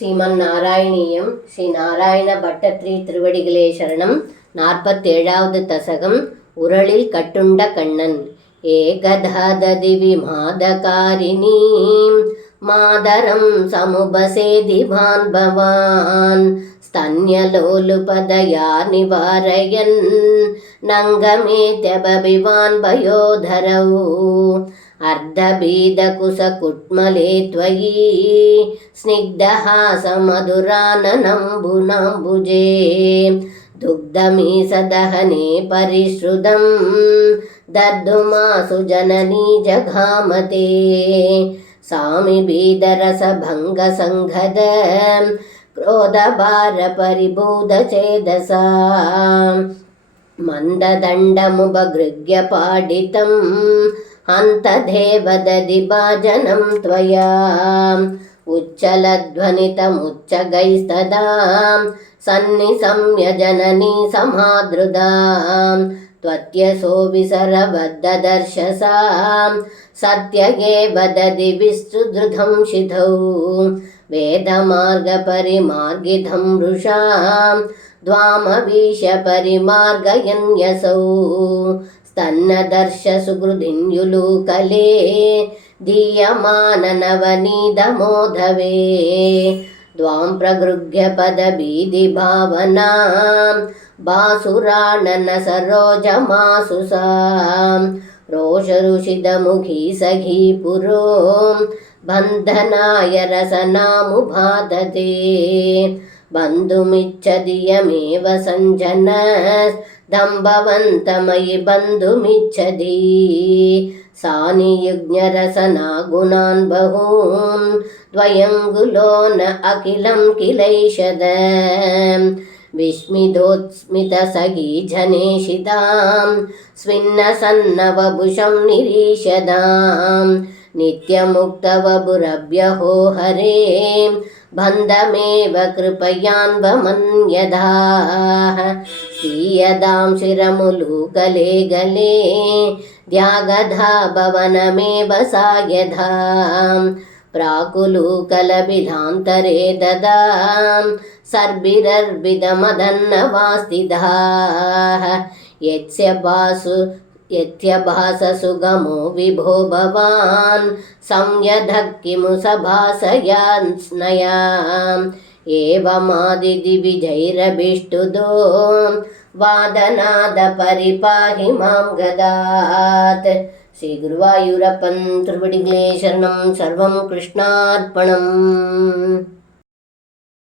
ஸ்ரீமன்னாராயணீயம் ஸ்ரீ நாராயண பட்டத்ரி திருவடிகளே சரணம். 47வது தசகம். உரளில் கட்டுண்ட கண்ணன். ஏகதாததி விமாதகாரிணீம் மாதரம் சமுபசேதிவான் பவான் स्तन्यलोलुपदया निवारयन् नङ्गमेत्यबभिवान् भयोधरौ अर्धबीदकुसकुट्मले त्वयि स्निग्धहासमधुराननम्बुनाम्बुजे दुग्धमीसदहने परिश्रुतं दद्दुमासु जननी जघामते सामि बीदरसभङ्गसङ्घद क्रोधभारपरिबोधचेदसा मन्ददण्डमुपगृह्य पाडितं हन्तदेवदधिभाजनं त्वया उच्चलध्वनितमुच्चगैस्तदा सन्निसम्य जननी समादृदा त्वत्यसो विसरवद्ददर्शसां सत्य एव ददि विस्तृधृतं शिधौ वेदमार्गपरिमार्गितं वृषां द्वामवीश परिमार्गयन्यसौ स्तन्नदर्शसुहृदिन्युलूकले दीयमाननवनीदमोधवे द्वां प्रगृह्य पदबीदिभावनां बासुराणन सरोजमासुसां रोषरुषिदमुखी सखी पुरो बन्धनाय रसनामुभादते बन्धुमिच्छदियमेव सञ्जनदम्भवन्तमयि बन्धुमिच्छति सा नियुज्ञरसना गुणान् बहून् द्वयङ्गुलो न अखिलं किलैषद विस्मितोत्स्मितसखी जनेशितां स्विन्नसन्नवभुषं निरीशदां नित्यमुक्तवपुरभ्यहो हरे बन्धमेव कृपयान्वमन्यदाः सीयदां शिरमुलूकले गले द्यागधा भवनमेव सा यधां प्राकुलूकलबिलान्तरे ददां सर्भिरर्भिदमदन्नवास्तिदाः यत्यभाससुगमो विभो भवान् संयधः किमु सभासयान् स्नयाम् एवमादिदिविजैरभिष्टुदो वादनादपरिपाहि मां गदात्. श्री गुरुवायूरप्पन् तिरुवडिगळे शरणं. सर्वं कृष्णार्पणम्.